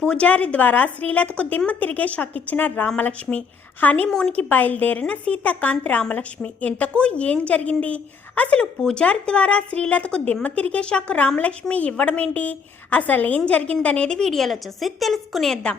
పూజారి ద్వారా శ్రీలతకు దిమ్మ తిరిగే షాక్ ఇచ్చిన రామలక్ష్మి హనీమూన్కి బయలుదేరిన సీతాకాంత్ రామలక్ష్మి ఇంతకు ఏం జరిగింది? అసలు పూజారి ద్వారా శ్రీలతకు దిమ్మ తిరిగే షాక్ రామలక్ష్మి ఇవ్వడం ఏంటి అసలు ఏం జరిగిందనేది వీడియోలో చూసి తెలుసుకునేద్దాం.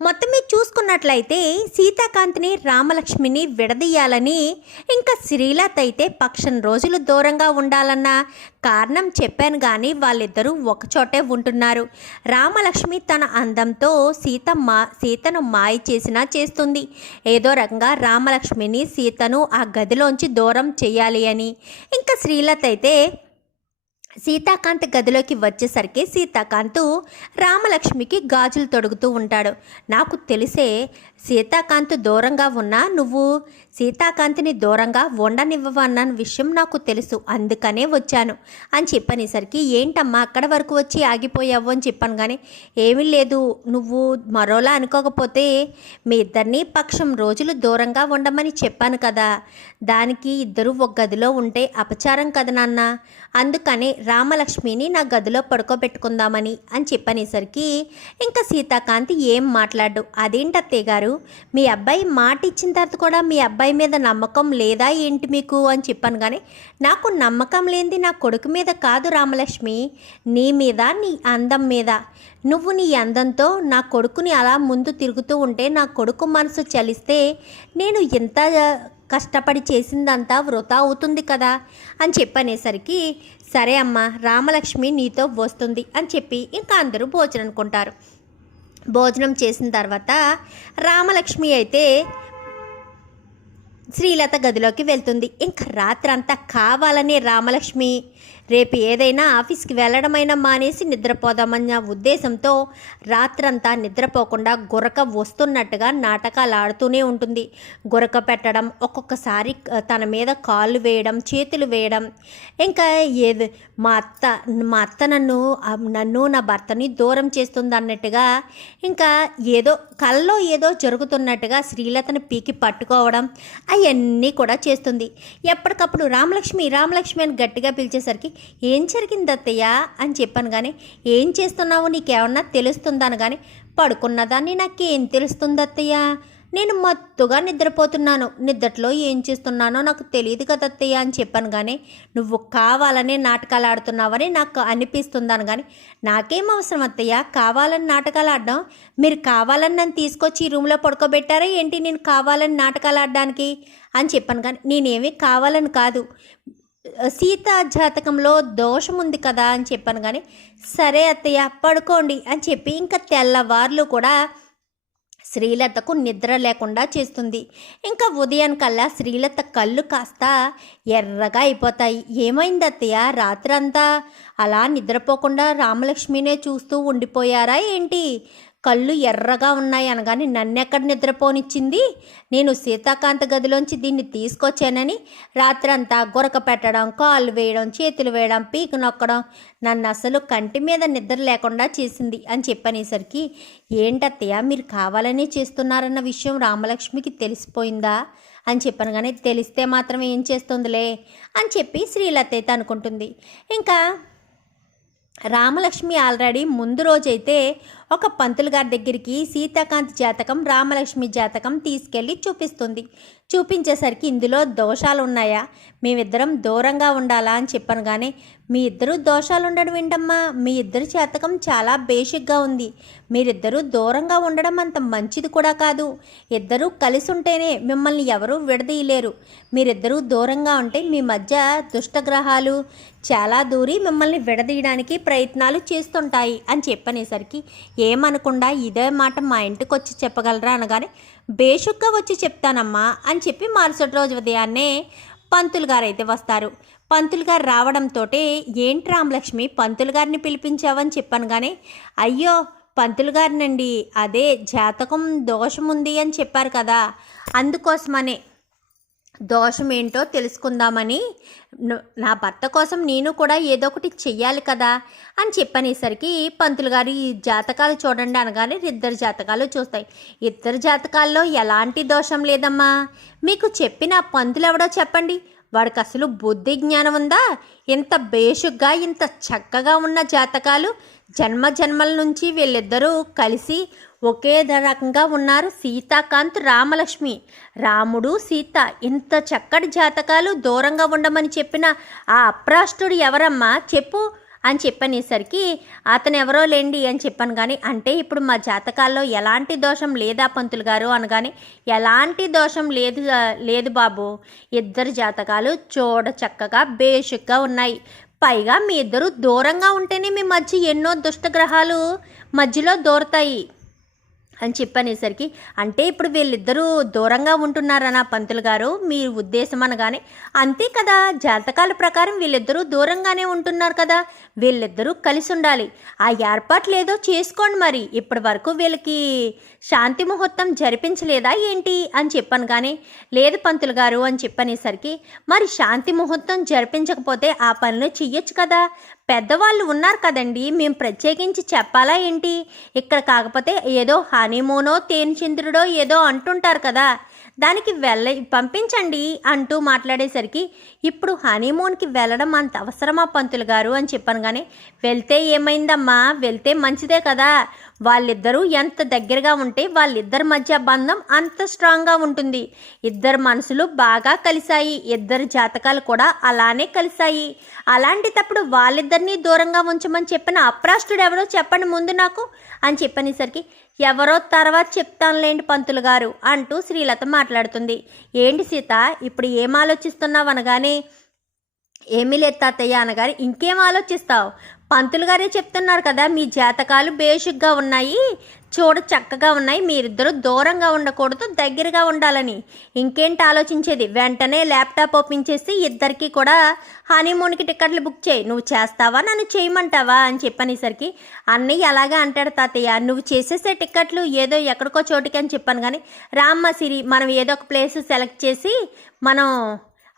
మొత్తం మీద చూసుకున్నట్లయితే సీతాకాంత్ని రామలక్ష్మిని విడదీయాలని ఇంకా శ్రీలతైతే అయితే పక్షం రోజులు దూరంగా ఉండాలన్న కారణం చెప్పాను కానీ వాళ్ళిద్దరూ ఒకచోటే ఉంటున్నారు. రామలక్ష్మి తన అందంతో సీత మా సీతను మాయ చేసినా చేస్తుంది. ఏదో రకంగా రామలక్ష్మిని సీతను ఆ గదిలోంచి దూరం చేయాలి అని. ఇంకా శ్రీలతైతే అయితే సీతాకాంత్ గదిలోకి వచ్చేసరికి సీతాకాంత్ రామలక్ష్మికి గాజులు తొడుగుతూ ఉంటాడు. నాకు తెలిసే సీతాకాంత్ దూరంగా ఉన్నా నువ్వు సీతాకాంత్ని దూరంగా ఉండనివ్వవన్న విషయం నాకు తెలుసు. అందుకనే వచ్చాను. అని చెప్పనేసరికి ఏంటమ్మా అక్కడ వరకు వచ్చి ఆగిపోయావు? అని చెప్పాను కానీ ఏమీ లేదు. నువ్వు మరోలా అనుకోకపోతే మీ ఇద్దరిని పక్షం రోజులు దూరంగా ఉండమని చెప్పాను కదా. దానికి ఇద్దరు ఒక గదిలో ఉంటే అపచారం కదా నాన్న. అందుకనే రామలక్ష్మిని నా గదిలో పడుకోబెట్టుకుందామని అని చెప్పనేసరికి ఇంకా సీతాకాంతి ఏం మాట్లాడు? అదేంటి అత్తయ్య గారు? మీ అబ్బాయి మాట ఇచ్చిన తర్వాత కూడా మీ అబ్బాయి మీద నమ్మకం లేదా ఏంటి మీకు? అని చెప్పాను కానీ నాకు నమ్మకం లేనిది నా కొడుకు మీద కాదు రామలక్ష్మి. నీ మీద నీ అందం మీద. నువ్వు నీ అందంతో నా కొడుకుని అలా ముందు తిరుగుతూ ఉంటే నా కొడుకు మనసు చలిస్తే నేను ఎంత కష్టపడి చేసిందంతా వృధా అవుతుంది కదా? అని చెప్పనేసరికి సరే అమ్మా రామలక్ష్మి నీతో వస్తుంది అని చెప్పి ఇంకా అందరూ భోజనం అనుకుంటారు భోజనం చేసిన తర్వాత రామలక్ష్మి అయితే శ్రీలత గదిలోకి వెళ్తుంది. ఇంకా రాత్రంతా కావాలనే రామలక్ష్మి రేపు ఏదైనా ఆఫీస్కి వెళ్ళడమైనా మానేసి నిద్రపోదామన్న ఉద్దేశంతో రాత్రంతా నిద్రపోకుండా గురక వస్తున్నట్టుగా నాటకాలు ఆడుతూనే ఉంటుంది. గురక పెట్టడం ఒక్కొక్కసారి తన మీద కాళ్ళు వేయడం చేతులు వేయడం. ఇంకా ఏది మా అత్త మా అత్త నన్ను నన్ను నా భర్తని దూరం చేస్తుంది అన్నట్టుగా ఇంకా ఏదో కళ్ళలో ఏదో జరుగుతున్నట్టుగా శ్రీలతను పీకి పట్టుకోవడం అవన్నీ కూడా చేస్తుంది. ఎప్పటికప్పుడు రామలక్ష్మి రామలక్ష్మి అని గట్టిగా పిలిచేసరికి ఏం జరిగింది అత్తయ్య అని చెప్పాను కానీ ఏం చేస్తున్నావు నీకేమన్నా తెలుస్తుందని కానీ పడుకున్నదాన్ని నాకేం తెలుస్తుంది అత్తయ్య నేను మత్తుగా నిద్రపోతున్నాను. నిద్రలో ఏం చేస్తున్నానో నాకు తెలియదు కదా అత్తయ్య అని చెప్పాను కానీ నువ్వు కావాలనే నాటకాలు ఆడుతున్నావని నాకు అనిపిస్తుందని కానీ నాకేం అవసరం అత్తయ్య? కావాలని నాటకాలు ఆడడం? మీరు కావాలని నన్ను తీసుకొచ్చి ఈ రూమ్లో పడుకోబెట్టారా ఏంటి నేను కావాలని నాటకాలు ఆడడానికి? అని చెప్పాను కానీ నేనేమీ కావాలని కాదు. సీత జాతకంలో దోషం ఉంది కదా అని చెప్పాను కానీ సరే అత్తయ్య పడుకోండి అని చెప్పి ఇంకా తెల్లవార్లు కూడా శ్రీలతకు నిద్ర లేకుండా చేస్తుంది. ఇంకా ఉదయానికల్లా శ్రీలత కళ్ళు కాస్త ఎర్రగా అయిపోతాయి. ఏమైంది అత్తయ్య? రాత్రంతా అలా నిద్రపోకుండా రామలక్ష్మినే చూస్తూ ఉండిపోయారా ఏంటి? కళ్ళు ఎర్రగా ఉన్నాయి అనగానే నన్నెక్కడ నిద్రపోనిచ్చింది? నేను సీతాకాంత గదిలోంచి దీన్ని తీసుకొచ్చానని రాత్రంతా గురక పెట్టడం కాళ్ళు వేయడం చేతులు వేయడం పీకు నొక్కడం నన్ను అసలు కంటి మీద నిద్ర లేకుండా చేసింది అని చెప్పనేసరికి ఏంటత్తయ్య మీరు కావాలనే చేస్తున్నారన్న విషయం రామలక్ష్మికి తెలిసిపోయిందా? అని చెప్పాను కానీ తెలిస్తే మాత్రం ఏం చేస్తుందిలే? అని చెప్పి శ్రీలత అయితే అనుకుంటుంది. ఇంకా రామలక్ష్మి ఆల్రెడీ ముందు రోజైతే ఒక పంతులు గారి దగ్గరికి సీతాకాంత్ జాతకం రామలక్ష్మి జాతకం తీసుకెళ్ళి చూపిస్తుంది. చూపించేసరికి ఇందులో దోషాలు ఉన్నాయా మేమిద్దరం దూరంగా ఉండాలా అని చెప్పాను కానీ మీ ఇద్దరు దోషాలు ఉండడం ఏంటమ్మా? మీ ఇద్దరు జాతకం చాలా బేసిక్గా ఉంది. మీరిద్దరూ దూరంగా ఉండడం అంత మంచిది కూడా కాదు. ఇద్దరూ కలిసి ఉంటేనే మిమ్మల్ని ఎవరూ విడదీయలేరు. మీరిద్దరూ దూరంగా ఉంటే మీ మధ్య దుష్టగ్రహాలు చాలా దూరి మిమ్మల్ని విడదీయడానికి ప్రయత్నాలు చేస్తుంటాయి అని చెప్పనేసరికి ఏమనకుండా ఇదే మాట మా ఇంటికి వచ్చి చెప్పగలరా అనగానే బేషుగ్గా వచ్చి చెప్తానమ్మా అని చెప్పి మరుసటి రోజు ఉదయాన్నే పంతులు గారు అయితే వస్తారు. పంతులు గారు రావడంతో ఏంటి రామలక్ష్మి పంతులు గారిని పిలిపించావని చెప్పాను కానీ అయ్యో పంతులు గారినండి అదే జాతకం దోషం ఉంది అని చెప్పారు కదా అందుకోసమనే దోషం ఏంటో తెలుసుకుందామని. నా భర్త కోసం నేను కూడా ఏదో ఒకటి చెయ్యాలి కదా అని చెప్పనేసరికి పంతులు గారు ఈ జాతకాలు చూడండి అనగానే ఇద్దరు జాతకాలు చూస్తాయి. ఇద్దరు జాతకాల్లో ఎలాంటి దోషం లేదమ్మా? మీకు చెప్పిన పంతులు ఎవడో చెప్పండి. వాడికి అసలు బుద్ధి జ్ఞానం ఉందా? ఇంత బేషుగ్గా ఇంత చక్కగా ఉన్న జాతకాలు జన్మ జన్మల నుంచి వీళ్ళిద్దరూ కలిసి ఒకే రకంగా ఉన్నారు సీతాకాంత్ రామలక్ష్మి. రాముడు సీత ఇంత చక్కటి జాతకాలు దూరంగా ఉండమని చెప్పిన ఆ అప్రాష్టుడు ఎవరమ్మా? చెప్పు. అని చెప్పనేసరికి అతను ఎవరో లేండి అని చెప్పాను. కానీ అంటే ఇప్పుడు మా జాతకాల్లో ఎలాంటి దోషం లేదా పంతులు గారు అనగానే ఎలాంటి దోషం లేదు లేదు బాబు. ఇద్దరు జాతకాలు చూడ చక్కగా బేషుగ్గా ఉన్నాయి. పైగా మీ ఇద్దరు దూరంగా ఉంటేనే మీ మధ్య ఎన్నో దుష్టగ్రహాలు మధ్యలో దూరతాయి. అని చెప్పనేసరికి అంటే ఇప్పుడు వీళ్ళిద్దరూ దూరంగా ఉంటున్నారనా పంతులు గారు? మీ ఉద్దేశం అనగానే అంతే కదా జాతకాల ప్రకారం వీళ్ళిద్దరూ దూరంగానే ఉంటున్నారు కదా వీళ్ళిద్దరూ కలిసి ఉండాలి. ఆ ఏర్పాట్లు ఏదో చేసుకోండి మరి ఇప్పటి వరకు వీళ్ళకి శాంతి ముహూర్తం జరిపించలేదా ఏంటి అని చెప్పాను కానీ లేదు పంతులు గారు అని చెప్పనేసరికి మరి శాంతి ముహూర్తం జరిపించకపోతే ఆ పనులు చెయ్యొచ్చు కదా పెద్దవాళ్ళు ఉన్నారు కదండి మేము ప్రత్యేకించి చెప్పాలా ఏంటి? ఇక్కడ కాకపోతే ఏదో హనీమూనో తేనెచంద్రుడో ఏదో అంటుంటారు కదా దానికి వెళ్ళ పంపించండి అంటూ మాట్లాడేసరికి ఇప్పుడు హనీమూన్కి వెళ్ళడం అంత అవసరమా పంతులు గారు అని చెప్పాను కానీ వెళ్తే ఏమైందమ్మా? వెళ్తే మంచిదే కదా వాళ్ళిద్దరూ ఎంత దగ్గరగా ఉంటే వాళ్ళిద్దరి మధ్య బంధం అంత స్ట్రాంగ్గా ఉంటుంది. ఇద్దరు మనసులు బాగా కలిశాయి. ఇద్దరు జాతకాలు కూడా అలానే కలిశాయి. అలాంటిటప్పుడు వాళ్ళిద్దరినీ దూరంగా ఉంచమని చెప్పిన అప్రాష్టుడు ఎవరో చెప్పండి ముందు నాకు అని చెప్పనేసరికి ఎవరో తర్వాత చెప్తానులేండి పంతులు గారు అంటూ శ్రీలత మాట్లాడుతుంది. ఏంటి సీత ఇప్పుడు ఏం ఆలోచిస్తున్నావు అనగానే? ఏమీ లేదు తాతయ్య అనగానే ఇంకేం ఆలోచిస్తావు? పంతులు గారే చెప్తున్నారు కదా మీ జాతకాలు బేసిక్గా ఉన్నాయి చూడ చక్కగా ఉన్నాయి మీరిద్దరూ దూరంగా ఉండకూడదు దగ్గరగా ఉండాలని. ఇంకేంటి ఆలోచించేది? వెంటనే ల్యాప్టాప్ ఓపెన్ చేసి ఇద్దరికి కూడా హనీమూన్కి టికెట్లు బుక్ చేయి. నువ్వు చేస్తావా? నన్ను చేయమంటావా? అని చెప్పనేసరికి అన్నయ్య అలాగే అంటాడు తాతయ్య నువ్వు చేసేసే టికెట్లు ఏదో ఎక్కడికో చోటుకి అని చెప్పాను కానీ రామ్మ సిరి మనం ఏదో ఒక ప్లేస్ సెలెక్ట్ చేసి మనం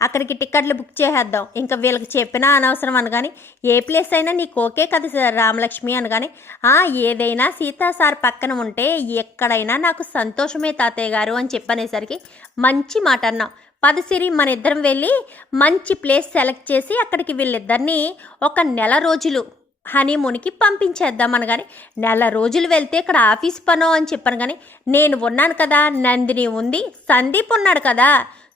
అక్కడికి టికెట్లు బుక్ చేసేద్దాం. ఇంకా వీళ్ళకి చెప్పినా అనవసరం అనగాని ఏ ప్లేస్ అయినా నీకు ఓకే కదా సార్ రామలక్ష్మి అనగాని "ఆ, ఏదైనా సీతా సార్ పక్కన ఉంటే ఎక్కడైనా నాకు సంతోషమే తాతయ్య గారు అని చెప్పనేసరికి మంచి మాట అన్నాం. పదసిరి మన ఇద్దరం వెళ్ళి మంచి ప్లేస్ సెలెక్ట్ చేసి అక్కడికి వీళ్ళిద్దరిని ఒక నెల రోజులు హనీమూన్కి పంపించేద్దాం అనగాని నెల రోజులు వెళ్తే ఇక్కడ ఆఫీస్ పనో అని చెప్పాను కానీ నేను ఉన్నాను కదా నందిని ఉంది సందీప్ ఉన్నాడు కదా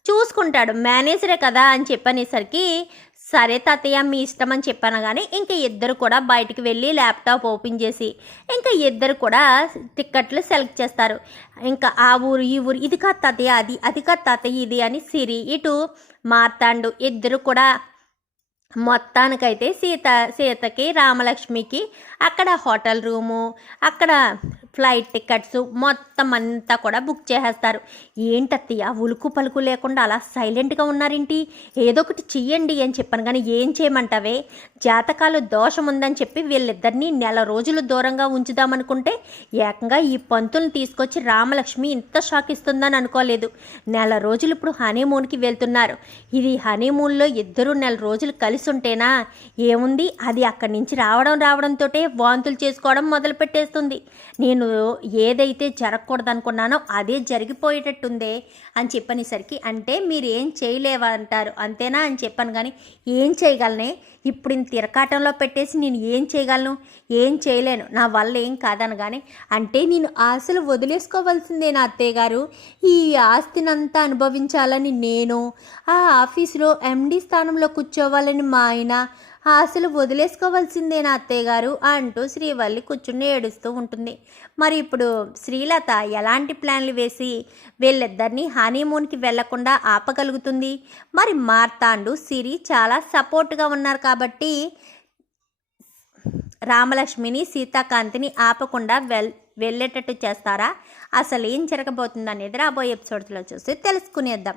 చూసుకుంటాడు. మేనేజరే కదా అని చెప్పనేసరికి సరే తాతయ్య మీ ఇష్టం అని చెప్పాను కానీ ఇంకా ఇద్దరు కూడా బయటికి వెళ్ళి ల్యాప్టాప్ ఓపెన్ చేసి ఇంకా ఇద్దరు కూడా టిక్కెట్లు సెలెక్ట్ చేస్తారు. ఇంకా ఆ ఊరు ఈ ఊరు ఇది కాదు తాతయ్య అది అది కాదు తాతయ్య ఇది అని సిరి ఇటు మార్తాండు ఇద్దరు కూడా మొత్తానికైతే సీత సీతకి రామలక్ష్మికి అక్కడ హోటల్ రూము అక్కడ ఫ్లైట్ టికెట్స్ మొత్తం అంతా కూడా బుక్ చేసేస్తారు. ఏంటత్తయ్య ఉలుకు పలుకు లేకుండా అలా సైలెంట్గా ఉన్నారేంటి? ఏదో ఒకటి చెయ్యండి అని చెప్పాను కానీ ఏం చేయమంటావే? జాతకాలు దోషం ఉందని చెప్పి వీళ్ళిద్దరినీ నెల రోజులు దూరంగా ఉంచుదామనుకుంటే ఏకంగా ఈ పంతుల్ని తీసుకొచ్చి రామలక్ష్మి ఇంత షాక్ ఇస్తుందని అనుకోలేదు. నెల రోజులు ఇప్పుడు హనీమూన్కి వెళ్తున్నారు. ఇది హనీమూన్లో ఇద్దరు నెల రోజులు కలిసి ఉంటేనా ఏముంది? అది అక్కడి నుంచి రావడం రావడంతో వాంతులు చేసుకోవడం మొదలు పెట్టేస్తుంది నేను ఏదైతే జరగకూడదు అనుకున్నానో అదే జరిగిపోయేటట్టుందే అని చెప్పనేసరికి అంటే మీరు ఏం చేయలేవా అంటారు అంతేనా అని చెప్పాను కానీ ఏం చేయగలనే? ఇప్పుడు ఇంత తిరకాటంలో పెట్టేసి నేను ఏం చేయగలను? ఏం చేయలేను. నా వల్ల ఏం కాదనగానే అంటే నేను ఆశలు వదిలేసుకోవాల్సిందే నా అత్తయ్య గారు. ఈ ఆస్తినంతా అనుభవించాలని నేను ఆ ఆఫీసులో ఎండీ స్థానంలో కూర్చోవాలని మా ఆయన ఆశలు వదిలేసుకోవాల్సిందే నా అత్తయ్య గారు అంటూ శ్రీవల్లి కూర్చుని ఏడుస్తూ ఉంటుంది. మరి ఇప్పుడు శ్రీలత ఎలాంటి ప్లాన్లు వేసి వీళ్ళిద్దరినీ హనీమూన్కి వెళ్ళకుండా ఆపగలుగుతుంది? మరి మార్తాండు సిరి చాలా సపోర్ట్గా ఉన్నారు కాబట్టి రామలక్ష్మిని సీతాకాంతిని ఆపకుండా వెల్ వెళ్ళేటట్టు చేస్తారా? అసలు ఏం జరగబోతుంది అనేది రాబోయే ఎపిసోడ్స్లో చూసి తెలుసుకునేద్దాం.